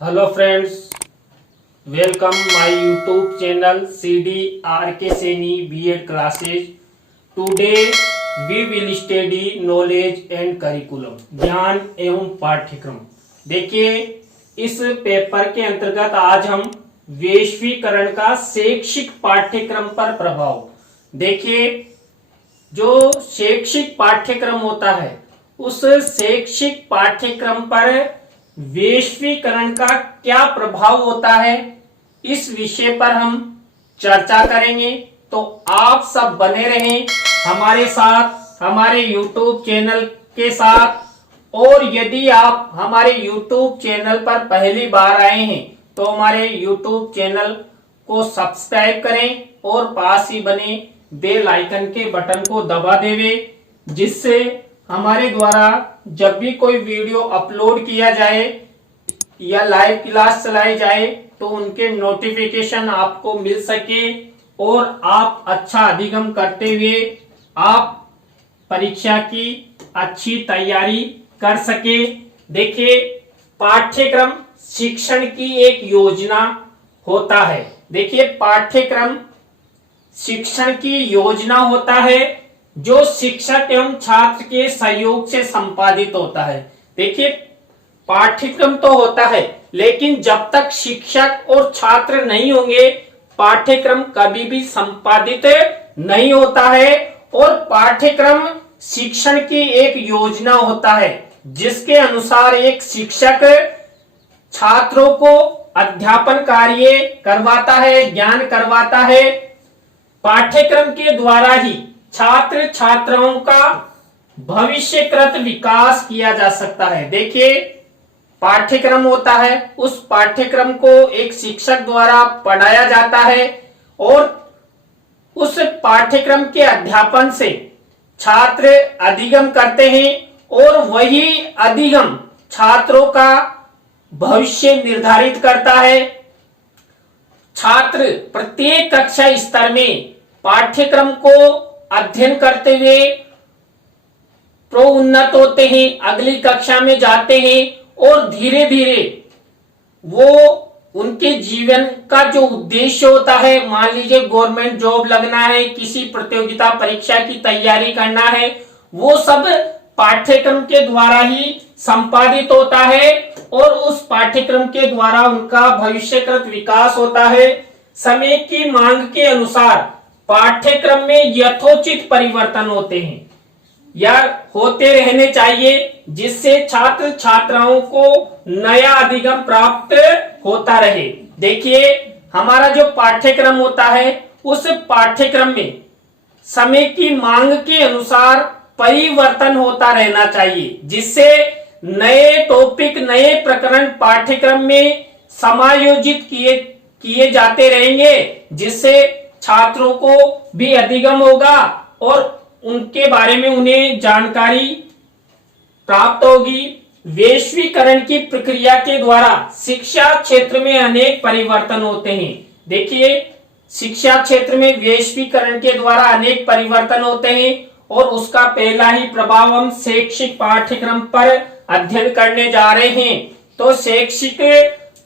Hello friends, welcome my YouTube channel CDRK Seni B.Ed classes. Today we will study knowledge and curriculum, ज्ञान एवं पाठ्यक्रम। देखिए इस paper के अंतर्गत आज हम वैश्वीकरण का शैक्षिक पाठ्यक्रम पर प्रभाव। देखिए जो शैक्षिक पाठ्यक्रम होता है उस शैक्षिक पाठ्यक्रम पर वैश्वीकरण का क्या प्रभाव होता है, इस विषय पर हम चर्चा करेंगे। तो आप सब बने रहें हमारे साथ, हमारे YouTube चैनल के साथ। और यदि आप हमारे YouTube चैनल पर पहली बार आए हैं तो हमारे YouTube चैनल को सब्सक्राइब करें और पास ही बने बेल आइकन के बटन को दबा देवे, जिससे हमारे द्वारा जब भी कोई वीडियो अपलोड किया जाए या लाइव क्लास चलाई जाए तो उनके नोटिफिकेशन आपको मिल सके और आप अच्छा अधिगम करते हुए आप परीक्षा की अच्छी तैयारी कर सके। देखिए पाठ्यक्रम शिक्षण की एक योजना होता है। देखिए पाठ्यक्रम शिक्षण की योजना होता है जो शिक्षक एवं छात्र के सहयोग से संपादित होता है। देखिए पाठ्यक्रम तो होता है, लेकिन जब तक शिक्षक और छात्र नहीं होंगे पाठ्यक्रम कभी भी संपादित नहीं होता है। और पाठ्यक्रम शिक्षण की एक योजना होता है जिसके अनुसार एक शिक्षक छात्रों को अध्यापन कार्य करवाता है, ज्ञान करवाता है। पाठ्यक्रम के द्वारा ही छात्र छात्राओं का भविष्यकृत विकास किया जा सकता है। देखिए पाठ्यक्रम होता है, उस पाठ्यक्रम को एक शिक्षक द्वारा पढ़ाया जाता है और उस पाठ्यक्रम के अध्यापन से छात्र अधिगम करते हैं और वही अधिगम छात्रों का भविष्य निर्धारित करता है। छात्र प्रत्येक कक्षा स्तर में पाठ्यक्रम को अध्ययन करते हुए प्रोन्नत होते हैं, अगली कक्षा में जाते हैं और धीरे धीरे वो उनके जीवन का जो उद्देश्य होता है, मान लीजिए गवर्नमेंट जॉब लगना है, किसी प्रतियोगिता परीक्षा की तैयारी करना है, वो सब पाठ्यक्रम के द्वारा ही संपादित होता है और उस पाठ्यक्रम के द्वारा उनका भविष्यकृत विकास होता है। समय की मांग के अनुसार पाठ्यक्रम में यथोचित परिवर्तन होते हैं या होते रहने चाहिए, जिससे छात्र छात्राओं को नया अधिगम प्राप्त होता रहे। देखिए हमारा जो पाठ्यक्रम होता है उस पाठ्यक्रम में समय की मांग के अनुसार परिवर्तन होता रहना चाहिए, जिससे नए टॉपिक, नए प्रकरण पाठ्यक्रम में समायोजित किए जाते रहेंगे, जिससे छात्रों को भी अधिगम होगा और उनके बारे में उन्हें जानकारी प्राप्त होगी। वैश्वीकरण की प्रक्रिया के द्वारा शिक्षा क्षेत्र में अनेक परिवर्तन होते हैं। देखिए शिक्षा क्षेत्र में वैश्वीकरण के द्वारा अनेक परिवर्तन होते हैं और उसका पहला ही प्रभाव हम शैक्षिक पाठ्यक्रम पर अध्ययन करने जा रहे हैं। तो शैक्षिक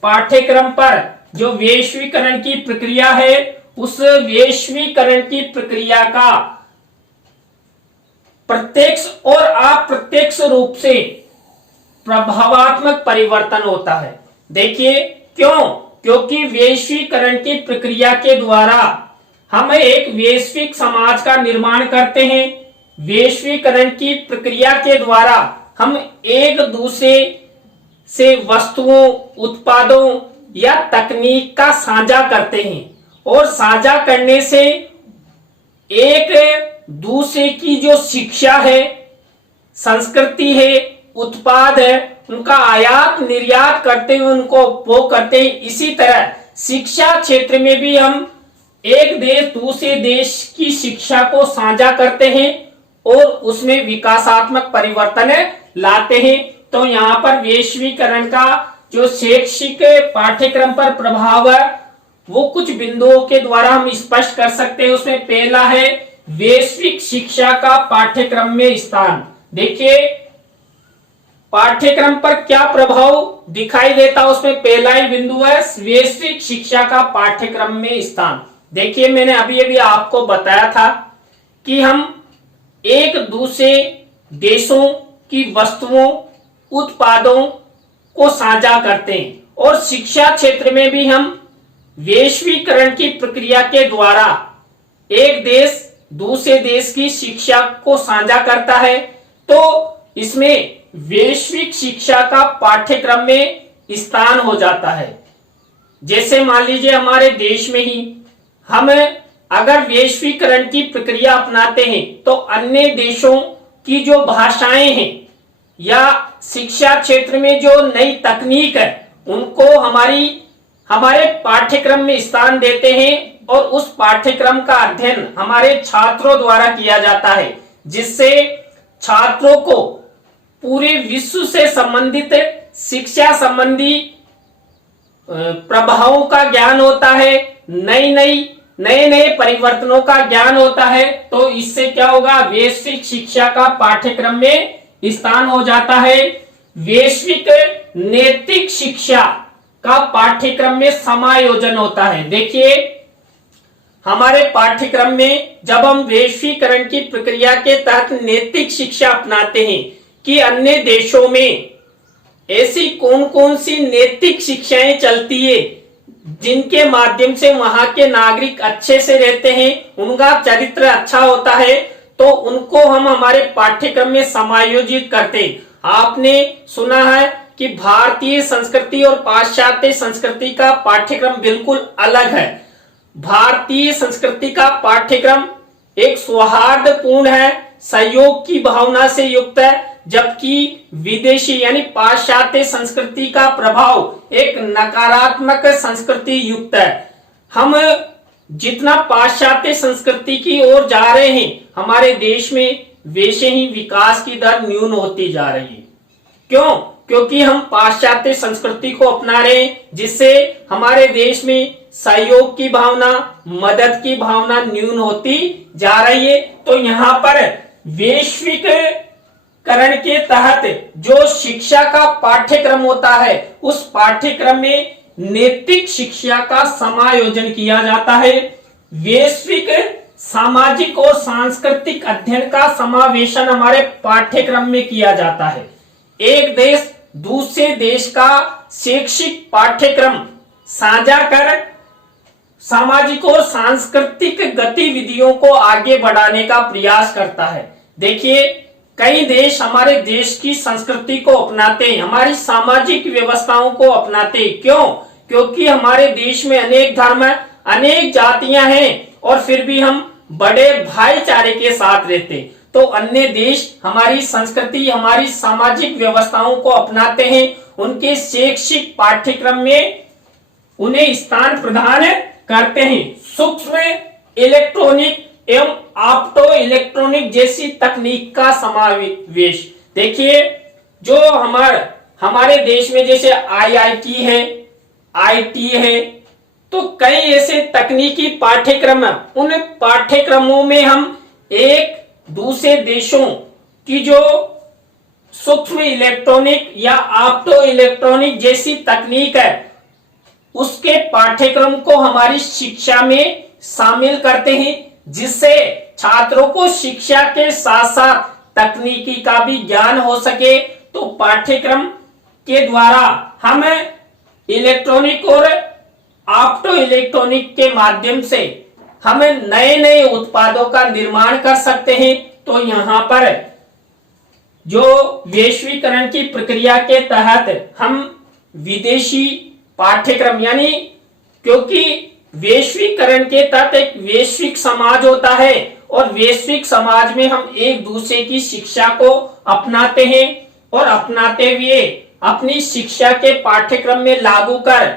पाठ्यक्रम पर जो वैश्वीकरण की प्रक्रिया है, उस वैश्वीकरण की प्रक्रिया का प्रत्यक्ष और अप्रत्यक्ष रूप से प्रभावात्मक परिवर्तन होता है। देखिए क्योंकि वैश्वीकरण की प्रक्रिया के द्वारा हम एक वैश्विक समाज का निर्माण करते हैं। वैश्वीकरण की प्रक्रिया के द्वारा हम एक दूसरे से वस्तुओं, उत्पादों या तकनीक का साझा करते हैं और साझा करने से एक दूसरे की जो शिक्षा है, संस्कृति है, उत्पाद है, उनका आयात निर्यात करते हुए उनको उपभोग करते हैं। इसी तरह शिक्षा क्षेत्र में भी हम एक देश दूसरे देश की शिक्षा को साझा करते हैं और उसमें विकासात्मक परिवर्तन लाते हैं। तो यहाँ पर वैश्वीकरण का जो शैक्षिक पाठ्यक्रम पर प्रभाव है वो कुछ बिंदुओं के द्वारा हम स्पष्ट कर सकते हैं। उसमें पहला है वैश्विक शिक्षा का पाठ्यक्रम में स्थान। देखिए पाठ्यक्रम पर क्या प्रभाव दिखाई देता है, उसमें पहला ही बिंदु है वैश्विक शिक्षा का पाठ्यक्रम में स्थान। देखिए मैंने अभी अभी आपको बताया था कि हम एक दूसरे देशों की वस्तुओं उत्पादों को साझा करते हैं और शिक्षा क्षेत्र में भी हम वैश्वीकरण की प्रक्रिया के द्वारा एक देश दूसरे देश की शिक्षा को साझा करता है। तो इसमें वैश्विक शिक्षा का पाठ्यक्रम में स्थान हो जाता है। जैसे मान लीजिए हमारे देश में ही हम अगर वैश्वीकरण की प्रक्रिया अपनाते हैं तो अन्य देशों की जो भाषाएं हैं या शिक्षा क्षेत्र में जो नई तकनीक है उनको हमारे पाठ्यक्रम में स्थान देते हैं और उस पाठ्यक्रम का अध्ययन हमारे छात्रों द्वारा किया जाता है, जिससे छात्रों को पूरे विश्व से संबंधित शिक्षा संबंधी प्रभावों का ज्ञान होता है, नए नए परिवर्तनों का ज्ञान होता है। तो इससे क्या होगा, वैश्विक शिक्षा का पाठ्यक्रम में स्थान हो जाता है। वैश्विक नैतिक शिक्षा का पाठ्यक्रम में समायोजन होता है। देखिए हमारे पाठ्यक्रम में जब हम वैश्वीकरण की प्रक्रिया के तहत नैतिक शिक्षा अपनाते हैं कि अन्य देशों में ऐसी कौन कौन सी नैतिक शिक्षाएं चलती है जिनके माध्यम से वहां के नागरिक अच्छे से रहते हैं, उनका चरित्र अच्छा होता है, तो उनको हम हमारे पाठ्यक्रम में समायोजित करते हैं। आपने सुना है कि भारतीय संस्कृति और पाश्चात्य संस्कृति का पाठ्यक्रम बिल्कुल अलग है। भारतीय संस्कृति का पाठ्यक्रम एक सौहार्दपूर्ण है, सहयोग की भावना से युक्त है, जबकि विदेशी यानी पाश्चात्य संस्कृति का प्रभाव एक नकारात्मक संस्कृति युक्त है। हम जितना पाश्चात्य संस्कृति की ओर जा रहे हैं हमारे देश में वैसे ही विकास की दर न्यून होती जा रही है। क्यों? क्योंकि हम पाश्चात्य संस्कृति को अपना रहे हैं, जिससे हमारे देश में सहयोग की भावना, मदद की भावना न्यून होती जा रही है। तो यहाँ पर वैश्वीकरण के तहत जो शिक्षा का पाठ्यक्रम होता है उस पाठ्यक्रम में नैतिक शिक्षा का समायोजन किया जाता है। वैश्विक सामाजिक और सांस्कृतिक अध्ययन का समावेशन हमारे पाठ्यक्रम में किया जाता है। एक देश दूसरे देश का शैक्षिक पाठ्यक्रम साझा कर सामाजिक और सांस्कृतिक गतिविधियों को आगे बढ़ाने का प्रयास करता है। देखिए कई देश हमारे देश की संस्कृति को अपनाते हैं, हमारी सामाजिक व्यवस्थाओं को अपनाते हैं। क्यों? क्योंकि हमारे देश में अनेक धर्म है, अनेक जातियां हैं और फिर भी हम बड़े भाईचारे के साथ रहते हैं। तो अन्य देश हमारी संस्कृति, हमारी सामाजिक व्यवस्थाओं को अपनाते हैं, उनके शैक्षिक पाठ्यक्रम में उन्हें स्थान प्रदान करते हैं। सूक्ष्म इलेक्ट्रॉनिक एवं ऑप्टो इलेक्ट्रॉनिक जैसी तकनीक का समावेश। देखिए जो हमारे देश में जैसे IIT है, IT है, तो कई ऐसे तकनीकी पाठ्यक्रम है। उन पाठ्यक्रमों में हम एक दूसरे देशों की जो सूक्ष्म इलेक्ट्रॉनिक या ऑप्टो इलेक्ट्रॉनिक जैसी तकनीक है उसके पाठ्यक्रम को हमारी शिक्षा में शामिल करते हैं, जिससे छात्रों को शिक्षा के साथ साथ तकनीकी का भी ज्ञान हो सके। तो पाठ्यक्रम के द्वारा हम इलेक्ट्रॉनिक और ऑप्टो इलेक्ट्रॉनिक के माध्यम से हम नए नए उत्पादों का निर्माण कर सकते हैं। तो यहाँ पर जो वैश्वीकरण की प्रक्रिया के तहत हम विदेशी पाठ्यक्रम यानी क्योंकि वैश्वीकरण के तहत एक वैश्विक समाज होता है और वैश्विक समाज में हम एक दूसरे की शिक्षा को अपनाते हैं और अपनाते हुए अपनी शिक्षा के पाठ्यक्रम में लागू कर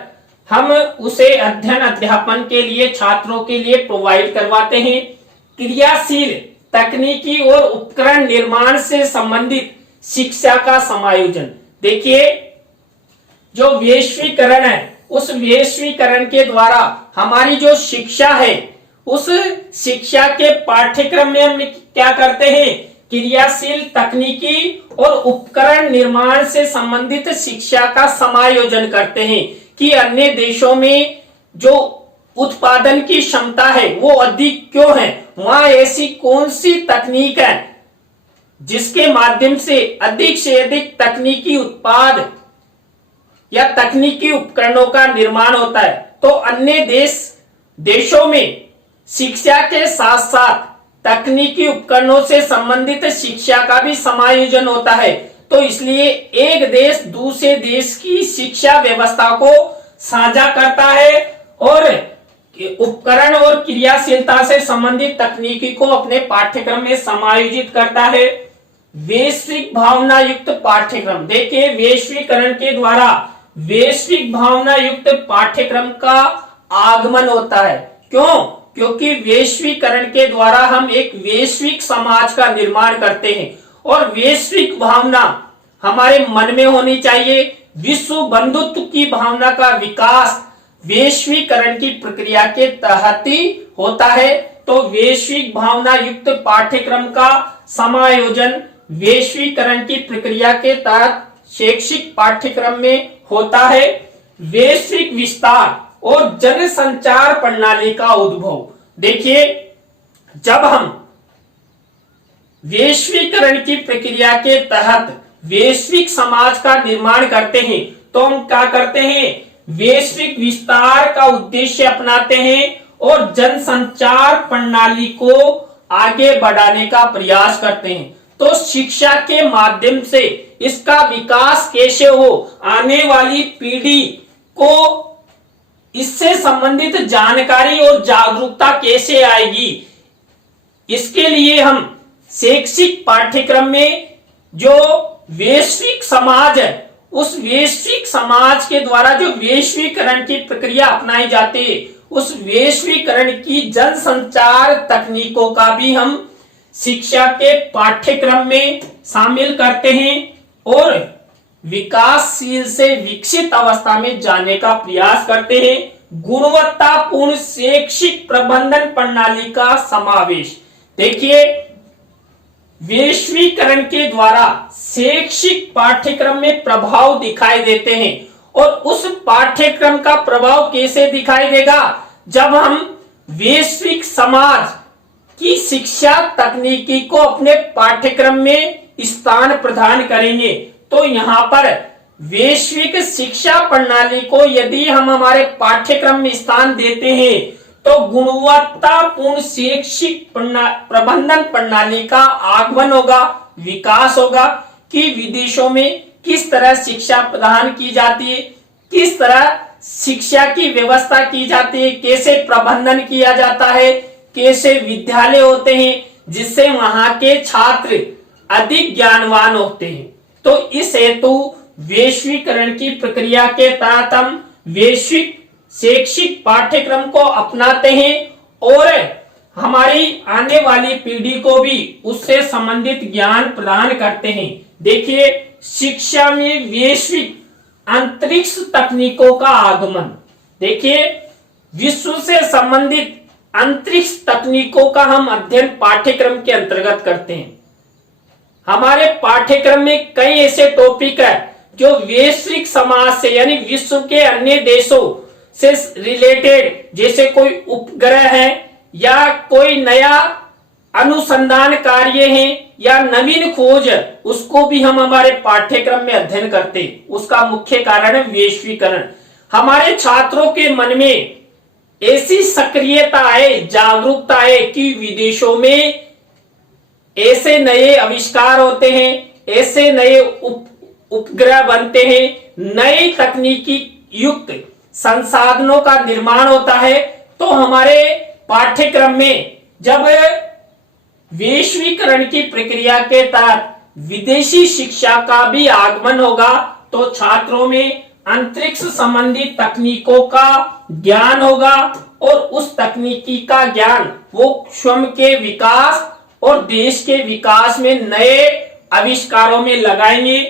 हम उसे अध्ययन अध्यापन के लिए छात्रों के लिए प्रोवाइड करवाते हैं। क्रियाशील तकनीकी और उपकरण निर्माण से संबंधित शिक्षा का समायोजन। देखिए जो वैश्वीकरण है उस वैश्वीकरण के द्वारा हमारी जो शिक्षा है उस शिक्षा के पाठ्यक्रम में हम क्या करते हैं क्रियाशील तकनीकी और उपकरण निर्माण से संबंधित शिक्षा का समायोजन करते हैं कि अन्य देशों में जो उत्पादन की क्षमता है वो अधिक क्यों है, वहां ऐसी कौन सी तकनीक है जिसके माध्यम से अधिक तकनीकी उत्पाद या तकनीकी उपकरणों का निर्माण होता है। तो अन्य देशों में शिक्षा के साथ साथ तकनीकी उपकरणों से संबंधित शिक्षा का भी समायोजन होता है। तो इसलिए एक देश दूसरे देश की शिक्षा व्यवस्था को साझा करता है और उपकरण और क्रियाशीलता से संबंधित तकनीकी को अपने पाठ्यक्रम में समायोजित करता है। वैश्विक भावना युक्त पाठ्यक्रम, देखिए वैश्वीकरण के द्वारा वैश्विक भावना युक्त पाठ्यक्रम का आगमन होता है। क्यों? क्योंकि वैश्वीकरण के द्वारा हम एक वैश्विक समाज का निर्माण करते हैं और वैश्विक भावना हमारे मन में होनी चाहिए। विश्व बंधुत्व की भावना का विकास वैश्वीकरण की प्रक्रिया के तहत ही होता है। तो वैश्विक भावना युक्त पाठ्यक्रम का समायोजन वैश्वीकरण की प्रक्रिया के तहत शैक्षिक पाठ्यक्रम में होता है। वैश्विक विस्तार और जनसंचार प्रणाली का उद्भव, देखिए जब हम वैश्वीकरण की प्रक्रिया के तहत वैश्विक समाज का निर्माण करते हैं तो हम क्या करते हैं, वैश्विक विस्तार का उद्देश्य अपनाते हैं और जनसंचार प्रणाली को आगे बढ़ाने का प्रयास करते हैं। तो शिक्षा के माध्यम से इसका विकास कैसे हो, आने वाली पीढ़ी को इससे संबंधित जानकारी और जागरूकता कैसे आएगी, इसके लिए हम शैक्षिक पाठ्यक्रम में जो वैश्विक समाज है उस वैश्विक समाज के द्वारा जो वैश्वीकरण की प्रक्रिया अपनाई जाती है उस वैश्वीकरण की जनसंचार तकनीकों का भी हम शिक्षा के पाठ्यक्रम में शामिल करते हैं और विकासशील से विकसित अवस्था में जाने का प्रयास करते हैं। गुणवत्तापूर्ण शैक्षिक प्रबंधन प्रणाली का समावेश, देखिए वैश्वीकरण के द्वारा शैक्षिक पाठ्यक्रम में प्रभाव दिखाई देते हैं और उस पाठ्यक्रम का प्रभाव कैसे दिखाई देगा, जब हम वैश्विक समाज की शिक्षा तकनीकी को अपने पाठ्यक्रम में स्थान प्रदान करेंगे। तो यहाँ पर वैश्विक शिक्षा प्रणाली को यदि हम हमारे पाठ्यक्रम में स्थान देते हैं तो गुणवत्तापूर्ण शैक्षिक प्रबंधन प्रणाली का आगमन होगा, विकास होगा कि विदेशों में किस तरह शिक्षा प्रदान की जाती है, किस तरह शिक्षा की व्यवस्था की जाती है, कैसे प्रबंधन किया जाता है, कैसे विद्यालय होते हैं जिससे वहां के छात्र अधिक ज्ञानवान होते हैं। तो इस हेतु वैश्वीकरण की प्रक्रिया के तहत हम वैश्विक शैक्षिक पाठ्यक्रम को अपनाते हैं और हमारी आने वाली पीढ़ी को भी उससे संबंधित ज्ञान प्रदान करते हैं। देखिए शिक्षा में वैश्विक अंतरिक्ष तकनीकों का आगमन, देखिए विश्व से संबंधित अंतरिक्ष तकनीकों का हम अध्ययन पाठ्यक्रम के अंतर्गत करते हैं। हमारे पाठ्यक्रम में कई ऐसे टॉपिक है जो वैश्विक समाज से यानी विश्व के अन्य देशों से रिलेटेड, जैसे कोई उपग्रह है या कोई नया अनुसंधान कार्य है या नवीन खोज है, उसको भी हम हमारे पाठ्यक्रम में अध्ययन करते हैं। उसका मुख्य कारण है वैश्वीकरण। हमारे छात्रों के मन में ऐसी सक्रियता है, जागरूकता है कि विदेशों में ऐसे नए आविष्कार होते हैं, ऐसे नए उपग्रह बनते हैं, नई तकनीकी युक्त संसाधनों का निर्माण होता है। तो हमारे पाठ्यक्रम में जब वैश्वीकरण की प्रक्रिया के तहत विदेशी शिक्षा का भी आगमन होगा तो छात्रों में अंतरिक्ष संबंधी तकनीकों का ज्ञान होगा और उस तकनीकी का ज्ञान वो स्वयं के विकास और देश के विकास में नए आविष्कारों में लगाएंगे।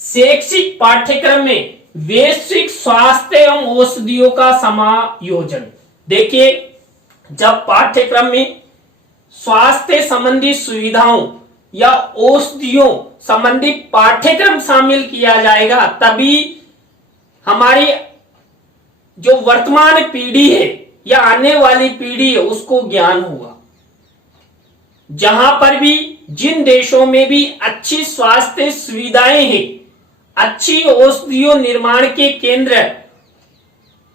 शैक्षिक पाठ्यक्रम में वैश्विक स्वास्थ्य एवं औषधियों का समायोजन, देखिए जब पाठ्यक्रम में स्वास्थ्य संबंधी सुविधाओं या औषधियों संबंधी पाठ्यक्रम शामिल किया जाएगा, तभी हमारी जो वर्तमान पीढ़ी है या आने वाली पीढ़ी है उसको ज्ञान होगा। जहां पर भी, जिन देशों में भी अच्छी स्वास्थ्य सुविधाएं हैं, अच्छी औषधियों निर्माण के केंद्र,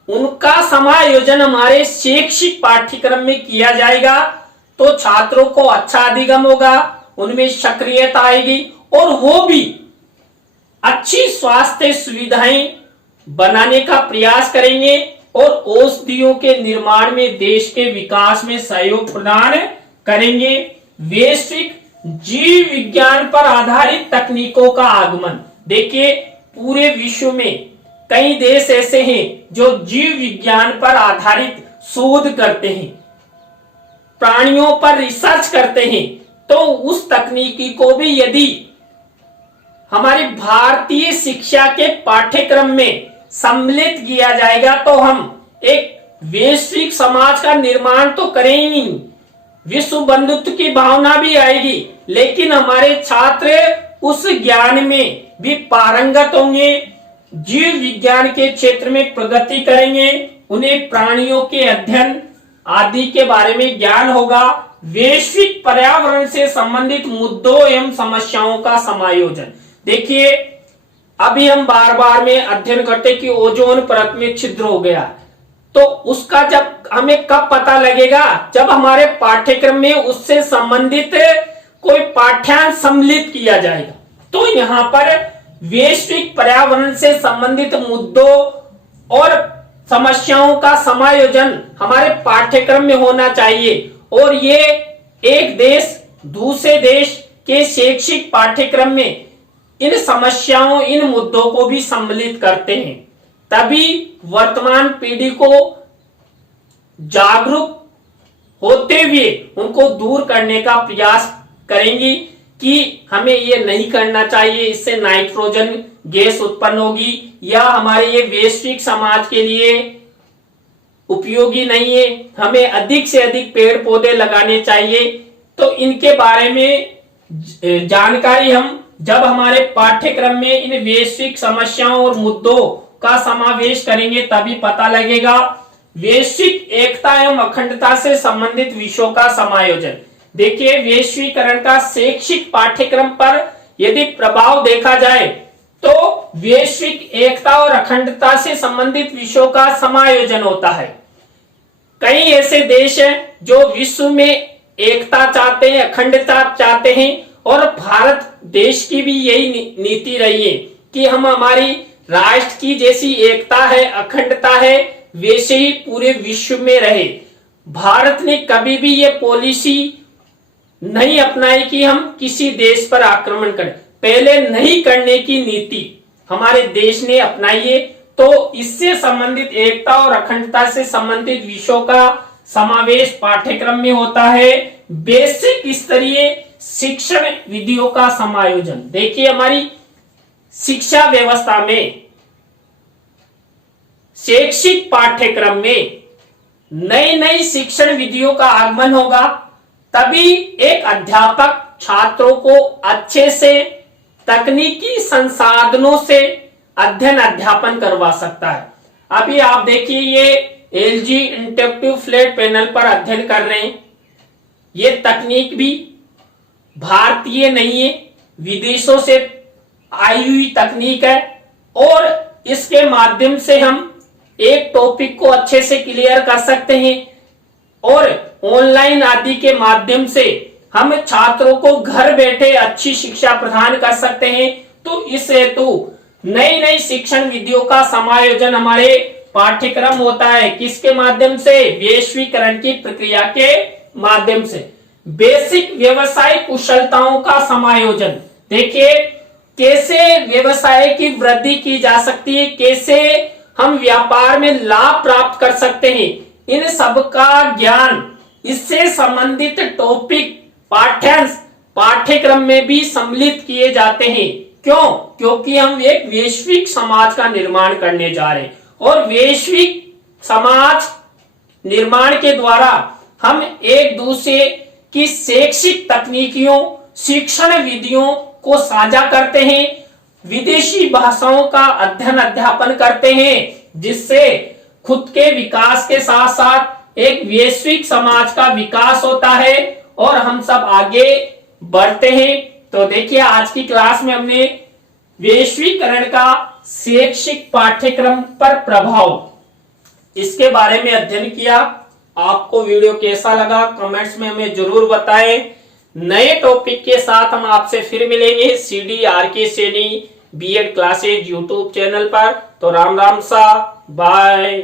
उनका समायोजन हमारे शैक्षिक पाठ्यक्रम में किया जाएगा तो छात्रों को अच्छा अधिगम होगा, उनमें सक्रियता आएगी और वो भी अच्छी स्वास्थ्य सुविधाएं बनाने का प्रयास करेंगे और औषधियों के निर्माण में देश के विकास में सहयोग प्रदान करेंगे। वैश्विक जीव विज्ञान पर आधारित तकनीकों का आगमन, देखिए पूरे विश्व में कई देश ऐसे हैं जो जीव विज्ञान पर आधारित शोध करते हैं, प्राणियों पर रिसर्च करते हैं, तो उस तकनीकी को भी यदि हमारी भारतीय शिक्षा के पाठ्यक्रम में सम्मिलित किया जाएगा तो हम एक वैश्विक समाज का निर्माण तो करेंगे, विश्व बंधुत्व की भावना भी आएगी, लेकिन हमारे छात्र उस ज्ञान में भी पारंगत होंगे, जीव विज्ञान के क्षेत्र में प्रगति करेंगे, उन्हें प्राणियों के अध्ययन आदि के बारे में ज्ञान होगा। वैश्विक पर्यावरण से संबंधित मुद्दों एवं समस्याओं का समायोजन, देखिए अभी हम बार बार में अध्ययन करते कि ओजोन परत में छिद्र हो गया, तो उसका जब हमें कब पता लगेगा, जब हमारे पाठ्यक्रम में उससे संबंधित कोई पाठ्यांश सम्मिलित किया जाएगा। तो यहाँ पर वैश्विक पर्यावरण से संबंधित मुद्दों और समस्याओं का समायोजन हमारे पाठ्यक्रम में होना चाहिए और ये एक देश दूसरे देश के शैक्षिक पाठ्यक्रम में इन समस्याओं, इन मुद्दों को भी सम्मिलित करते हैं, तभी वर्तमान पीढ़ी को जागरूक होते हुए उनको दूर करने का प्रयास करेंगी कि हमें ये नहीं करना चाहिए, इससे नाइट्रोजन गैस उत्पन्न होगी या हमारे ये वैश्विक समाज के लिए उपयोगी नहीं है, हमें अधिक से अधिक पेड़ पौधे लगाने चाहिए। तो इनके बारे में जानकारी हम जब हमारे पाठ्यक्रम में इन वैश्विक समस्याओं और मुद्दों का समावेश करेंगे तभी पता लगेगा। वैश्विक एकता एवं अखंडता से संबंधित विषयों का समायोजन, देखिए वैश्वीकरण का शैक्षिक पाठ्यक्रम पर यदि प्रभाव देखा जाए तो वैश्विक एकता और अखंडता से संबंधित विषयों का समायोजन होता है। कई ऐसे देश हैं जो विश्व में एकता चाहते हैं, अखंडता चाहते हैं और भारत देश की भी यही नीति रही है कि हम हमारी राष्ट्र की जैसी एकता है, अखंडता है, वैसे ही पूरे विश्व में रहे। भारत ने कभी भी ये पॉलिसी नहीं अपनाई कि हम किसी देश पर आक्रमण करें, पहले नहीं करने की नीति हमारे देश ने अपनाई है। तो इससे संबंधित एकता और अखंडता से संबंधित विषयों का समावेश पाठ्यक्रम में होता है। बेसिक स्तरीय शिक्षण विधियों का समायोजन, देखिए हमारी शिक्षा व्यवस्था में शैक्षिक पाठ्यक्रम में नई नई शिक्षण विधियों का आगमन होगा, तभी एक अध्यापक छात्रों को अच्छे से तकनीकी संसाधनों से अध्ययन अध्यापन करवा सकता है। अभी आप देखिए ये LG इंटरेक्टिव फ्लैट पैनल पर अध्ययन कर रहे हैं, ये तकनीक भी भारतीय नहीं है, विदेशों से आई हुई तकनीक है और इसके माध्यम से हम एक टॉपिक को अच्छे से क्लियर कर सकते हैं और ऑनलाइन आदि के माध्यम से हम छात्रों को घर बैठे अच्छी शिक्षा प्रदान कर सकते हैं। तो इस हेतु नई नई शिक्षण विधियों का समायोजन हमारे पाठ्यक्रम होता है, किसके माध्यम से, वैश्वीकरण की प्रक्रिया के माध्यम से। बेसिक व्यवसायिक कुशलताओं का समायोजन, देखिए कैसे व्यवसाय की वृद्धि की जा सकती है, कैसे हम व्यापार में लाभ प्राप्त कर सकते हैं, इन सब का ज्ञान इससे संबंधित टॉपिक पाठ्यांश पाठ्यक्रम में भी सम्मिलित किए जाते हैं। क्यों? क्योंकि हम एक वैश्विक समाज का निर्माण करने जा रहे हैं और वैश्विक समाज निर्माण के द्वारा हम एक दूसरे की शैक्षिक तकनीकियों शिक्षण विधियों को साझा करते हैं, विदेशी भाषाओं का अध्ययन अध्यापन करते हैं, जिससे खुद के विकास के साथ साथ एक वैश्विक समाज का विकास होता है और हम सब आगे बढ़ते हैं। तो देखिए, आज की क्लास में हमने वैश्वीकरण का शैक्षिक पाठ्यक्रम पर प्रभाव इसके बारे में अध्ययन किया। आपको वीडियो कैसा लगा कमेंट्स में हमें जरूर बताएं। नए टॉपिक के साथ हम आपसे फिर मिलेंगे CDRK Saini B.Ed classes YouTube channel पर। तो राम राम सा, बाय।